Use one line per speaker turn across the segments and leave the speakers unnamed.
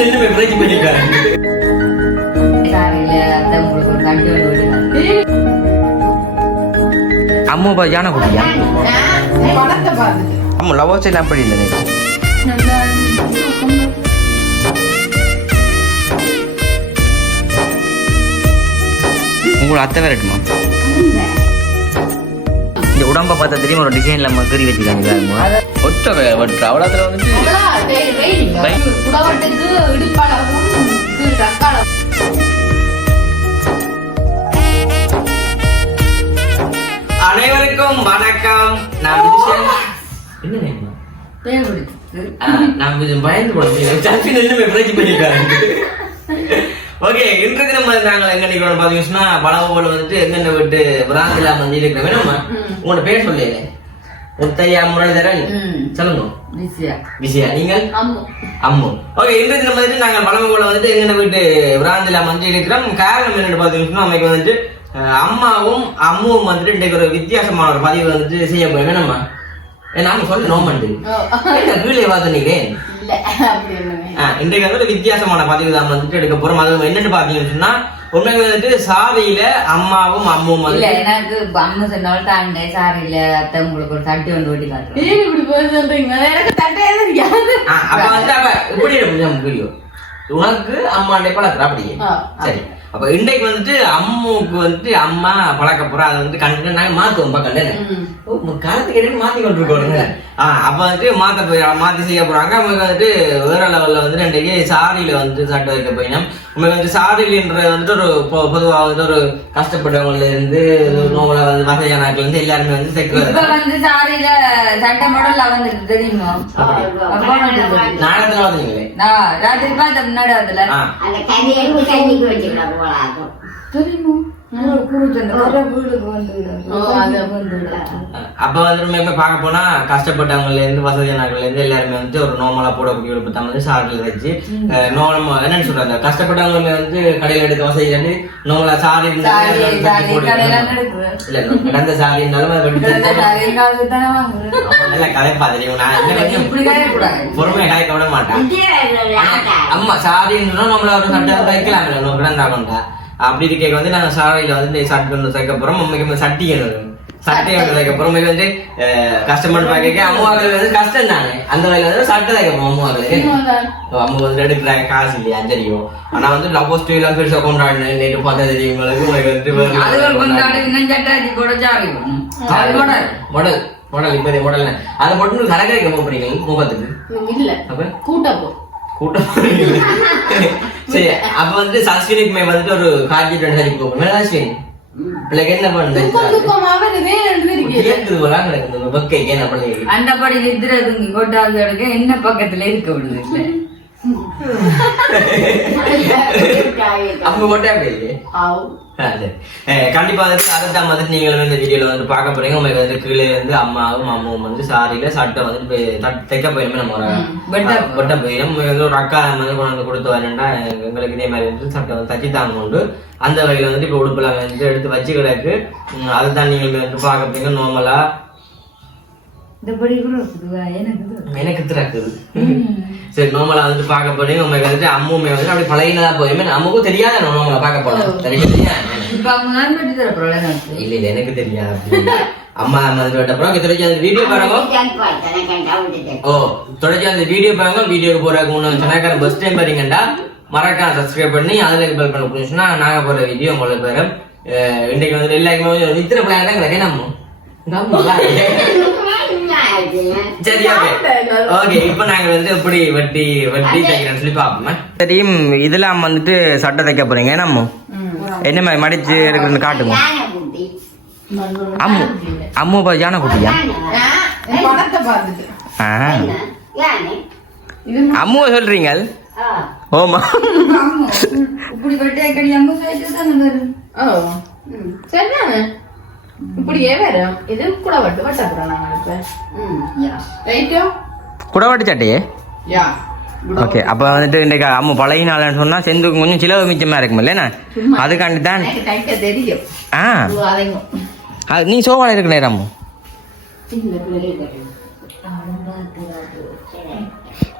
நின்று பிரச்சனை பண்ணிருக்காரு அம்மா பா யானை குட்டியா? அம்மா லவர்ஸ் எல்லாம் அப்படி இல்லை உங்களை அத்தை வேறட்டுமா உடம்ப பார்த்தா தெரியும் ஒரு டிசைன்ல மக்கடி வச்சுக்காங்க ஒற்ற ஒற்ற அவ்வளோத்துல
ரக்காளவும்
அனைவருக்கும் வணக்கம். நான் என்ன பயந்து போனேன் பண்ணிருக்காரு ஓகே இன்று தினம் நாங்கள் எங்க நிக்கிறோம் பாத்தீங்கன்னா பலவு போல வந்துட்டு எங்கென்ன விட்டு பிராந்தில வந்து இருக்கிறோம் வேணுமா? உங்களோட பேர் சொல்லுங்க முத்தையா முரளிதரன். சொல்லுங்க. விஜயா. நீங்கள்?
அம்மு.
ஓகே இன்று தினம் வந்துட்டு நாங்கள் பழமை போல வந்துட்டு எங்கென்ன வீட்டு பிராந்தில வந்து இருக்கிறோம் காரணம் என்னன்னு பாத்தீங்கன்னா அன்னைக்கு வந்துட்டு அம்மாவும் அம்முவும் வந்துட்டு இன்றைக்கு ஒரு வித்தியாசமான ஒரு பதிவு வந்துட்டு செய்ய போய் வேணுமா? நாம சொல்ல நோமண்டு என்ன கீழே ஆ, இன்றைக்கு வந்து வித்தியாசமான பதிவு தான் வந்துட்டு எடுக்க போறோம். அது என்னன்னு பாத்தீங்கன்னு சொன்னா உண்மைக்கு வந்துட்டு சாவியில அம்மாவும் அம்முவும்
இல்ல எனக்கு அம்மா சொன்னாலும் தாண்டே சாரியில அத்தை உங்களுக்கு ஒரு தட்டு வந்து ஓட்டி காட்டுறேன்
இப்படி போய் சொல்றீங்க? எனக்கு தெரியாது
ஆ, அப்ப வந்து அப்ப இப்படி புரியும் உனக்கு அம்மாண்டே பழக்கிற அப்படியே சரி. அப்ப இன்றைக்கு வந்துட்டு அம்முக்கு வந்துட்டு அம்மா பழக்க போறா அதை வந்து கண்டு நாங்க மாத்துவோம் பக்கம் காலத்துக்கு இடையே மாத்தி கொண்டு இருக்கோம் அப்ப வந்துட்டு மாத்த போய் மாத்தி செய்ய போறாங்க. அவங்க வந்துட்டு வேற லெவல்ல வந்து இன்றைக்கு சாரியில வந்து சட்டை வைக்க போயினோம். உங்களுக்கு வந்து சாரியில்ன்ற வந்துட்டு ஒரு பொ- பொதுவா வந்து ஒரு கஷ்டப்பட்டவங்கல இருந்து நோவல வந்து வசதியானாக்கள் இருந்து எல்லாருமே வந்து
இப்ப
செக்கு
வந்து சாரியில சட்டை மாடல் வந்துருக்கு தெரியுமா? அப்ப வந்து
நாடகத்துல வந்தீங்களே?
நான் ராத்திரி பார்த்த முன்னாடி அதுல
ஆ.
அந்த கதையை கண்ணிக்கு வச்சுக்கலாம் போலாகும்
தெரியுமா?
அப்ப வந்து பார்க்க போனா கஷ்டப்பட்டவங்கல இருந்து வசதியானவங்கல இருந்து எல்லாருமே வந்து ஒரு நார்மலா போடக்கூடிய ஒரு புத்தகம் வந்து சாரில் வச்சு நார்மலா என்னன்னு சொல்றாங்க கஷ்டப்பட்டவங்க வந்து கடையில எடுக்க வசதி வந்து நார்மலா சாரி
சாரி சாரி
இல்ல கிடந்த சாரி இருந்தாலும்
சாரி
கதைப்பா தெரியும் நான் பொறுமையா கதைக்க விட மாட்டேன். அம்மா சாரின்னா நம்மள ஒரு சட்டை தைக்கலாம் இல்லை கிடந்தா கொண்டா. அப்படி இருக்க வந்து நாங்க சாரியில வந்து சட்டை ஒன்று தைக்க போறோம். மம்மிக்கு சட்டி சட்டை ஒன்று தைக்க போறோம். மம்மிக்கு வந்து கஸ்டமர் பாக்க அம்மாவுக்கு வந்து கஷ்டம் தானே. அந்த வகையில வந்து சட்டை தைக்க போறோம் அம்மாவுக்கு அம்மா வந்து எடுக்கிறாங்க காசு இல்லையா தெரியும் ஆனா வந்து லவ் ஸ்டோரி எல்லாம் பெருசா கொண்டாடினேன். நேற்று பார்த்தா தெரியும் உங்களுக்கு. உங்களுக்கு வந்து மாடல் மாடல் இப்போதைய மாடல் அதை மட்டும் கரக வைக்க போறீங்க முகத்துக்கு?
இல்ல.
அப்ப?
கூட்டப்போ.
கூட்டம் சரி அப்ப வந்து சஸ்வினிக்கு மே வந்துட்டு ஒரு காட்சி ரெண்டு சஸ்வின் பிள்ளைக்கு என்ன
இருக்கீங்க
கேட்குது போல கிடக்குது? வெக்கைக்கு என்ன பண்ணி
அந்த படி நித்திர துங்கி கொட்டாது எடுக்க என்ன பக்கத்துல இருக்க விடுது?
அப்ப மட்டும் அப்படி இல்லையே கண்டிப்பா வந்துட்டு அதை தான் வந்துட்டு நீங்கள் வந்து இந்த வீடியோல வந்து பார்க்க போறீங்க. உங்களுக்கு வந்து கீழே இருந்து அம்மாவும் அம்மாவும் வந்து சாரியில சட்டை தட்- தைக்க போயிருமே நம்ம
வெட்ட
போயிடும் வந்து ஒரு அக்கா வந்து கொண்டு வந்து கொடுத்து வரேன்டா எங்களுக்கு இதே மாதிரி வந்து சட்டை வந்து தச்சு தாங்க உண்டு. அந்த வகையில வந்துட்டு இப்போ உடுப்புலாம் வந்து எடுத்து வச்சு கிடக்கு. அதை தான் நீங்கள் வந்து பார்க்க போறீங்க. நார்மலா
எனக்கு
திறக்குது சரி நார்மலா வந்துட்டு பார்க்க போறீங்க. உங்களுக்கு வந்துட்டு அம்முமே வந்து அப்படி பழகினதா போயுமே நமக்கும் தெரியாத நார்மலா பார்க்க போறோம். தெரியுது
இப்ப அவங்க தான் பட்டி தர போறேன்
இல்ல இல்ல எனக்கு தெரியாது. அம்மா வந்து விட்டப்புறம் தொடர்ச்சி அந்த வீடியோ பாருங்க. ஓ தொடர்ச்சி அந்த வீடியோ பாருங்க. வீடியோக்கு போறதுக்கு முன்னாடி சொன்னாக்கார பஸ் டைம் பாருங்கண்டா மறக்காம சப்ஸ்கிரைப் பண்ணி அதுல பெல் பண்ண புரிஞ்சுன்னா நாங்க போற வீடியோ உங்களுக்கு வரும் அஹ் இன்றைக்கு வந்து எல்லாருக்குமே நித்திர பிளான் தான் கிடையாது நம்ம சரி ஓகே ஓகே இப்போ நாங்க வந்து எப்படி வட்டி வட்டி சொல்லி தெரியும் இதெல்லாம் வந்துட்டு சட்டை தைக்க போறீங்க நம்ம என்ன மாதிரி மடிச்சு இருக்குன்னு காட்டுங்க. அம்மு அம்மு பா யானை. குட்டியா அம்முவை சொல்றீங்க? ஓமா.
இப்படி
இப்படியே வரும் இது வட்டப்புறம் இப்ப
குடவாட்டு சட்டையே?
யா.
ஓகே அப்போ வந்துட்டு இன்றைக்கு அம்மு பழகினாலன்னு சொன்னா செந்துக்கு கொஞ்சம் சிலவு மிச்சமா இருக்கும் இல்லைண்ணா அதுக்காண்டி தான் ஆ. அது நீ சோவால இருக்க நேரம்.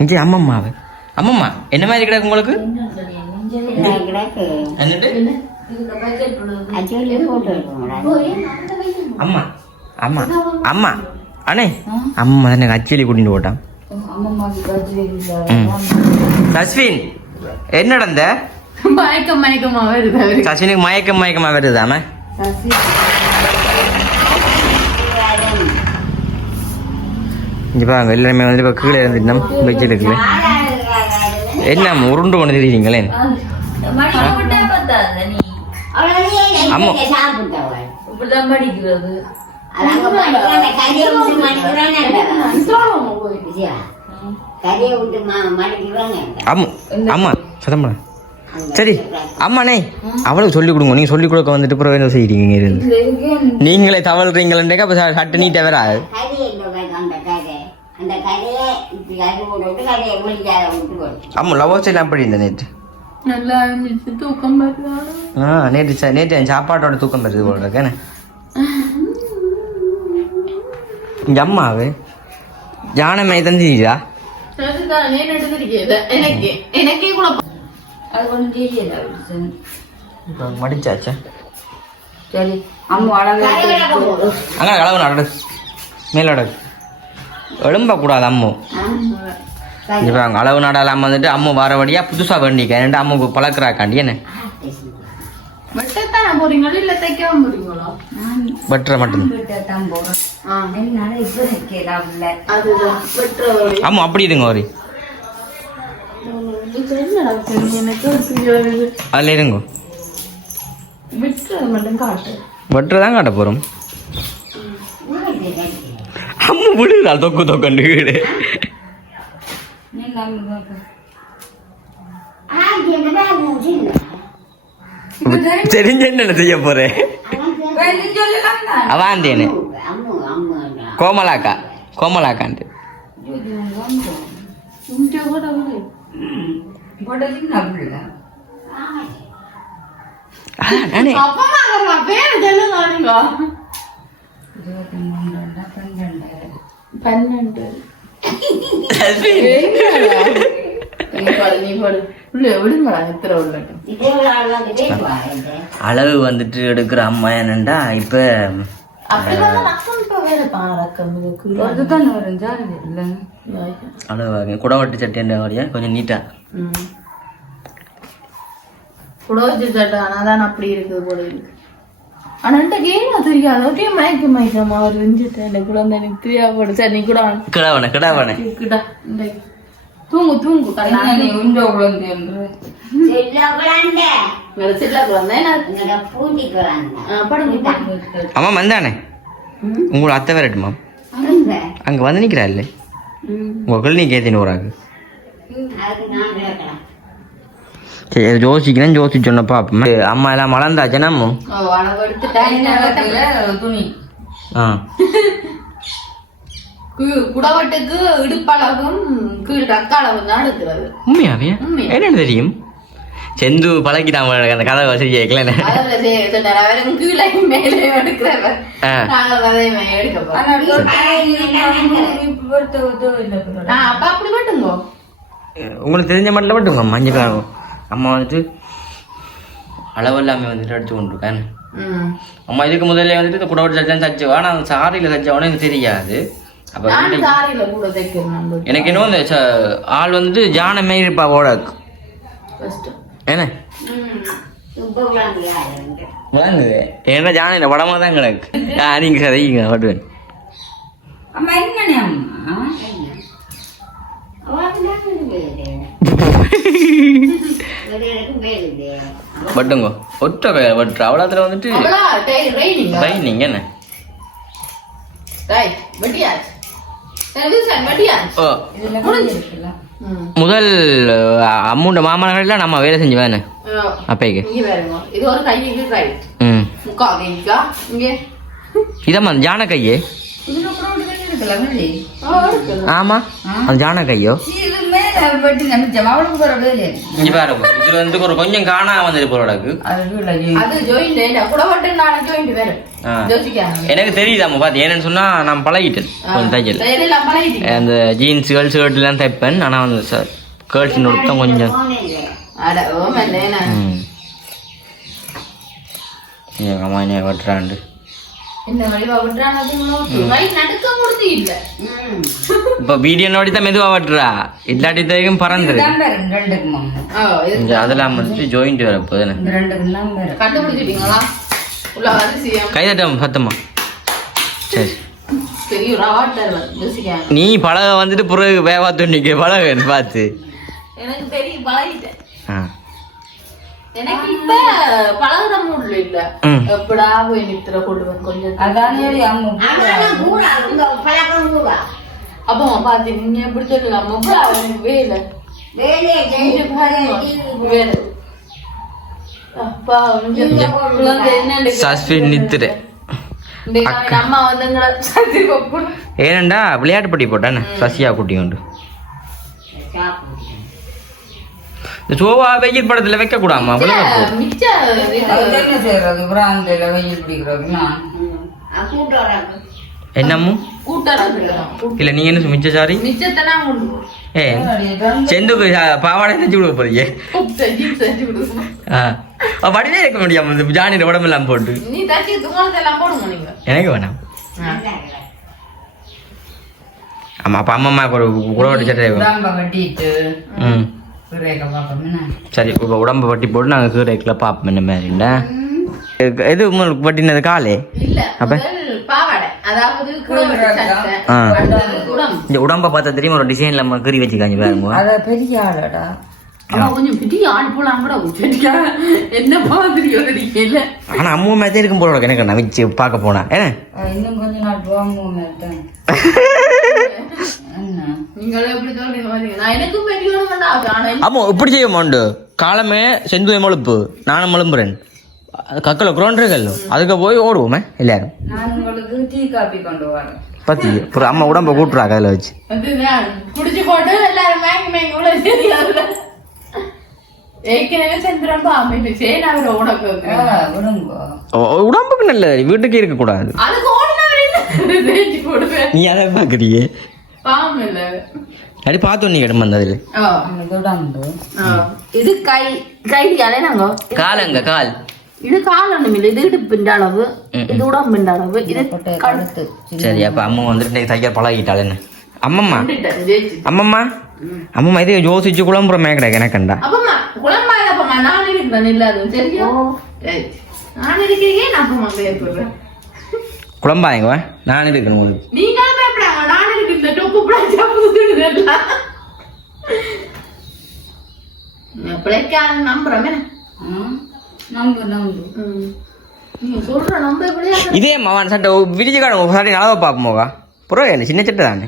இங்கே அம்மம்மாவை. அம்மம்மா என்ன மாதிரி கிடக்கு உங்களுக்கு? அம்மா அம்மா அம்மா அண்ணே. அம்மா எனக்கு அச்சலி கூட்டிட்டு போட்டான். சஸ்வின் என்ன நடந்த
மயக்கம் மயக்கமா வருது
சஸ்வினுக்கு மயக்கம் மயக்கமா வருதாம
சசி
இங்க பாருங்க எல்லாருமே வந்து இப்போ கீழே இருந்துட்டோம் வச்சிருக்குல்ல என்ன உருண்டு கொண்டு தெரியுங்களே
இப்படிதான் படிக்கிறது.
சரி அம்மாண்ணே அவளுக்கு சொல்லிக் கொடுங்க. நீங்க சொல்லிக் கொடுக்க வந்துட்டு அப்புறம் என்ன செய்றீங்க இங்க இருந்து? நீங்களே தவழ்றீங்களே அப்ப சட்டு நீட்டா வேற அம்மா லவ் எல்லாம் அப்படி இந்த நேற்று
நல்லா இருந்துச்சு தூக்கம் வருதா.
ஆ நேற்று சா- நேற்று என் சாப்பாட்டோட தூக்கம் வருது போல இருக்கேன் இங்க அம்மாவு
ஒன்றும் தெரியல அவளுக்கு.
மடிச்சாச்சா?
சரி அம்மா அழகா
அங்க கலவு நடு மேலோட எழும்ப கூடாது அம்மு. இப்போ அளவு நாடாலாம் வந்துட்டு அம்மு வரபடியா புதுசா வேண்டிக்க ரெண்டு அம்முக்கு பழக்கிறாக்காண்டி என்ன?
வெட்டத்தானே போறீங்களோ இல்ல தைக்கவும் போறீங்களோ?
வெட்டுற மட்டும். அம்மு அப்படி இருங்க ஒரு. அதில் இருங்க. வெட்டுறதான் காட்ட போறோம். அம்மு விடுதா தொக்கு தொக்கண்டு வீடு. தெரிஞ்ச என்ன செய்ய போறேன்
சொல்லலாம் தான்.
அவாந்தேனு கோமலாக்கா
மூணு பன்னெண்டு.
அளவு வந்துட்டு எடுக்கிற அம்மா என்னண்டா இப்ப அளவு குடவட்டி சட்டை வழியா கொஞ்சம் நீட்டா
புடவச்சு சட்டை ஆனாதான் அப்படி இருக்குது போல இருக்கு. தூங்கு தூங்கு கண்ணா.
நீ உண்ட குழந்தை. என்று
அம்மா வந்தானே? உங்களை அத்தை வரட்டுமா அங்க. வந்து நிக்கிறா இல்ல உங்க போறாங்க
அதுக்கு நான் கேட்கலாம்
சரி ஜோசிக்கிறேன் ஜோசி சொன்னப்பா அப்பமா அம்மா எல்லாம்
அளவு எடுத்துட்டா
துணி.
ஆ.
கு- குடவட்டுக்கு இடுப்பளவும் கீழ் ரக்க அளவு தான் எடுக்கிறது.
உண்மையாவே?
உண்மையா.
என்னன்னு தெரியும்? செந்து எனக்கு அந்த கதை வசதி கேட்கல உங்களுக்கு தெரிஞ்ச மட்டும் மட்டும் மஞ்சள் அம்மா வந்துட்டு அளவு எல்லாமே வந்துட்டு அடிச்சு கொண்டிருக்கேன். அம்மா இதுக்கு முதல்ல வந்துட்டு இந்த குடவட்டி சச்சான் சச்சுவா நான் சாரியில் சச்சவனே எனக்கு தெரியாது. அப்போ எனக்கு இன்னும் இந்த ஆள் வந்துட்டு ஜானமே இருப்பா ஓட என்ன? ஏன்னா ஜான இந்த படமாக தான் கிடக்கு. ஆ நீங்கள் சதைங்க ஓட்டுவேன்
அம்மா
பட்டுங்க ஒற்ற கையில் பட்டு அவ்வளோத்துல வந்துட்டு
ட்ரைனிங்
என்ன? முதல் அம்முண்ட மாமனங்கள்லாம் நம்ம வேலை செஞ்சு வேணே அப்பைக்கு.
இது ஒரு கைக்கு ரைட்
ம்.
முக்கா கைக்கா இங்க.
இதம்மா ஜான கையே ஆமா அது ஜான கையோ
இது மேல பட்டு நினைச்சோம் அவளுக்கு போற வேலை
இங்க பாருங்க இதுல வந்து ஒரு கொஞ்சம் காணா வந்துட்டு.
யோசிக்காங்க
எனக்கு தெரியுதாம்மா பாத்து ஏன்னு சொன்னா நான் பழகிட்டேன் கொஞ்சம்
பழகிட்டீங்க
அந்த ஜீன்ஸுகள் ஷர்ட் எல்லாம் தைப்பேன் ஆனா வந்து சார் கேர்ள்ஸ் ஒருத்தம் கொஞ்சம் எங்கள் அம்மா என்ன வெட்டுறாண்டு?
இந்த வழிவா விட்டுறான் இல்ல.
இப்போ வீடியோ நோடி தான் மெதுவாக வெட்டுறா இல்லாட்டி தெரியும் பறந்துரு.
ரெண்டுக்கு மாமா.
ஓ இது
கொஞ்சம் அதெல்லாம் வந்துட்டு ஜாயிண்ட் வர
வேறு
கண்டுபிடிச்சிட்டீங்களா?
கைதட்டம் சத்தமா? சரி. நீ பழக வந்துட்டு பிறகு வேவா துணிக்க பழகன்னு பார்த்து.
எனக்கு தெரியும் பழகிட்டேன். எனக்கு இப்ப பழகுற மூட்ல இல்ல. எப்படா போய் நித்திர கொள்ளுவேன் கொஞ்சம்
அதானே
அப்போ பாத்து நீங்க எப்படி சொல்லலாம் அப்பா எனக்கு வேலை
ஏனண்டா விளையாட்டு பட்டி போட்டானே சசியா குட்டி உண்டு இந்த சோவா வெயில் படத்துல வைக்க கூடாமா என்னமும்? இல்ல நீ என்ன மிச்ச சாரி ஏ செந்துக்கு பாவாடை செஞ்சு கொடுக்க போறீங்க வடிவே இருக்க முடியாம இந்த ஜானியோட உடம்பெல்லாம் போட்டு?
நீ தச்சு துமாலத்தெல்லாம் போடுங்க நீங்க.
எனக்கு வேணாம். ஆமா அப்ப அம்மா ஒரு உடம்பு சட்டை
உடம்ப
ம். சரி இப்போ உடம்பு வட்டி போட்டு நாங்கள் கீரைக்கில் பார்ப்போம் என்ன? மாதிரிண்டா எது உங்களுக்கு வட்டினது காலே?
இல்ல
அப்ப? இந்த உடம்பை பார்த்தா தெரியும் ஒரு டிசைன்ல நம்ம கறி வச்சுக்காங்க பாருங்க. ஆனா அம்மா மேத்தே இருக்கும் போல எனக்கு நான் வச்சு பார்க்க போனா. என்ன?
இன்னும் கொஞ்ச நாள்
இப்படி செய்ய மாண்டு. காலமே செந்துவை மழுப்பு. நானும் மழும்புறேன். கக்கல குரோன்றர்கள் அதுக்கு போய் ஓடுவோமே எல்லாரும்.
நான் உங்களுக்கு டீ காப்பி கொண்டு வரேன்.
பத்தி அப்புறம் அம்மா உடம்ப கூட்டுறா கையில் வச்சு.
குடிச்சு போட்டு எல்லாரும்
உடம்புக்கு நல்லது வீட்டுக்கு
தேய்ச்சி போடுவேன்
நீ அதை
இல்ல
அப்படி பார்த்தோம் நீ
ஆ,
அந்த.
இது கை கையாலே நாங்க
காலங்க கால்
இது கால் ஒண்ணும் இல்லை இது இடுப்பின்ற அளவு இது உடம்பின்ற அளவு இது
கழுத்து
சரி அப்ப அம்மா வந்துட்டு தைக்க பழகிட்டாள் என்ன அம்மம்மா. அம்மம்மா
நான் சரி. நான் இருக்கிறேன் நான் அப்பம்மா பேர்
குழம்பாங்க நான் இருக்கணும் உங்களுக்கு
நீங்க பயப்படாங்க நான் இருக்கு இந்த டொப்பு பிடிச்சா புதுடுதெல்லாம் பிழைக்காத நம்புறமே
நம்பு நம்பு
இதே மவன் சட்டை விரிச்சு காணும் சட்டை அளவை பார்ப்போமோகா புறம் என்ன சின்ன சட்டை தானே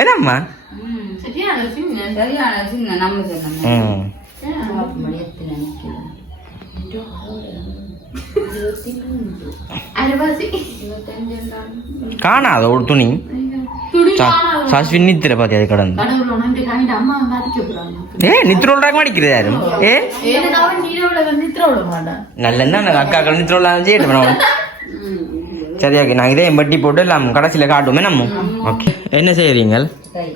என்னம்மா? காணாத ஒரு துணி. சாஸ்வின் நித்திர பாத்தி அது கடந்து? ஏ நித்திரோல்றாக மாடிக்கிறது யாரும்? ஏ?
நித்திர
நல்ல என்ன அக்காக்கள் நித்திரோலாம் செய்யட்டு பண்ண சரி ஓகே நான் இதே பட்டி போட்டு எல்லாம் கடைசியில் காட்டுவோமே நம்ம. ஓகே என்ன செய்யறீங்க
கை.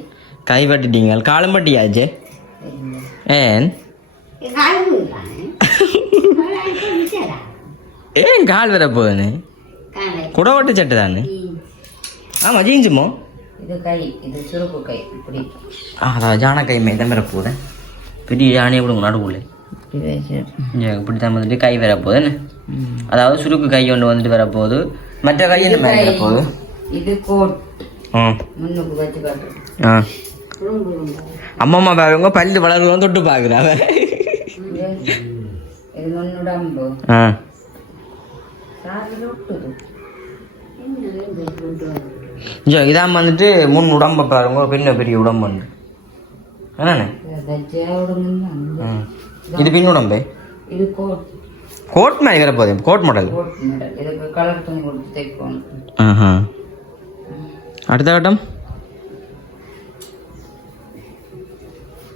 கை பட்டிட்டீங்க காலும் பட்டியாச்சு ஏன்? ஏன்? கால் வர போகுதுன்னு குடவட்டு சட்டை தானே? ஆமா ஜீன்ஸுமோ?
இது கை இது சுருக்கு கை இப்படி.
அதான் ஜான கை மே தான் வர போகுது பெரிய யானையை விடுங்க இங்க இப்படி தான் வந்துட்டு கை வர போகுதுன்னு அதாவது சுருக்கு கை ஒன்று வந்துட்டு வர போகுது மற்ற கை என்ன மேலே போகுது
இது கோட் முன்னுக்கு வச்சு
அம்மா அம்மா பாருங்க பல்லு வளர்றதும் தொட்டு பார்க்குறாவ
இது இது முன்னுடம்பு
ஆ இதான் வந்துட்டு முன் உடம்ப பாருங்க பின்ன பெரிய உடம்பு என்னண்ணே
இதை
பின் உடம்பு
இது கோட்
கோட் மாதிரி வர போகுது? கோட் மாடல் அடுத்த கட்டம்.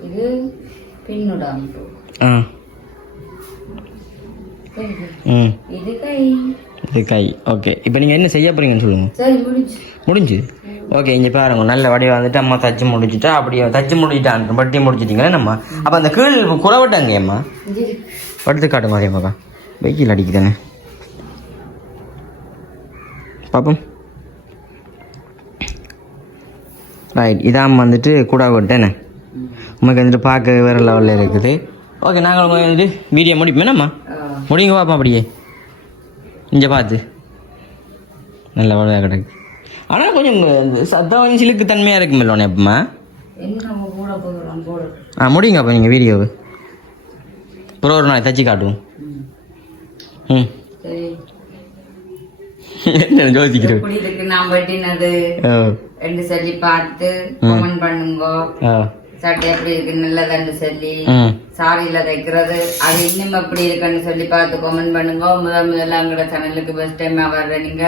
இது பின்னுடம்பு
ஆ. ம்.
இது கை.
இது கை. ஓகே. இப்போ நீங்கள் என்ன செய்ய போறீங்கன்னு சொல்லுங்கள்
சரி முடிஞ்சு.
முடிஞ்சு? ஓகே இங்கே பாருங்க. நல்ல வடிவம் வந்துட்டு அம்மா தச்சு முடிச்சுட்டா அப்படியே தச்சு முடிச்சுட்டான். பட்டி முடிச்சிட்டிங்களே நம்ம அப்போ அந்த கீழ் குறவட்டாங்க அம்மா படுத்து காட்டுங்க அதே வெயில் அடிக்குதானே பாப்போம். ரைட் இதான் வந்துட்டு கூட விட்டேனே உங்களுக்கு வந்துட்டு பார்க்க வேறு லெவலில் இருக்குது. ஓகே நாங்கள் வந்துட்டு வீடியோ முடிப்போமேனம்மா முடிங்க பார்ப்போம் அப்படியே. இங்கே பார்த்து. நல்ல வழியாக கிடக்கு. ஆனால் கொஞ்சம் சத்தம் கொஞ்சம் சிலுக்கு தன்மையாக இருக்குமில்ல எப்பமா
போகிறோம் போடு
ஆ முடிங்க அப்போ நீங்கள் வீடியோவு அப்புறம் ஒரு நாள் தச்சு காட்டுவோம். என்ன யோசிக்கிறேன்
எப்படி இருக்கு நான் வெட்டினது. ரெண்டு சொல்லி பார்த்து கமெண்ட் பண்ணுங்க. சட்டை எப்படி இருக்கு நல்லதான்னு சொல்லி சாரியில தைக்கிறது. அது இன்னும் எப்படி இருக்குன்னு சொல்லி பார்த்து கமெண்ட் பண்ணுங்க. முதல் முதல்ல எங்களோட சேனலுக்கு ஃபர்ஸ்ட் டைம் வர்ற நீங்க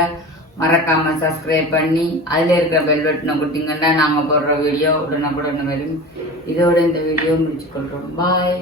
மறக்காம சப்ஸ்கிரைப் பண்ணி அதுல இருக்கிற பெல் பட்டனை கொடுத்தீங்கன்னா நாங்க போடுற வீடியோ உடனுக்குடன் வரும். இதோட இந்த வீடியோ முடிச்சுக்கொள்றோம் பாய்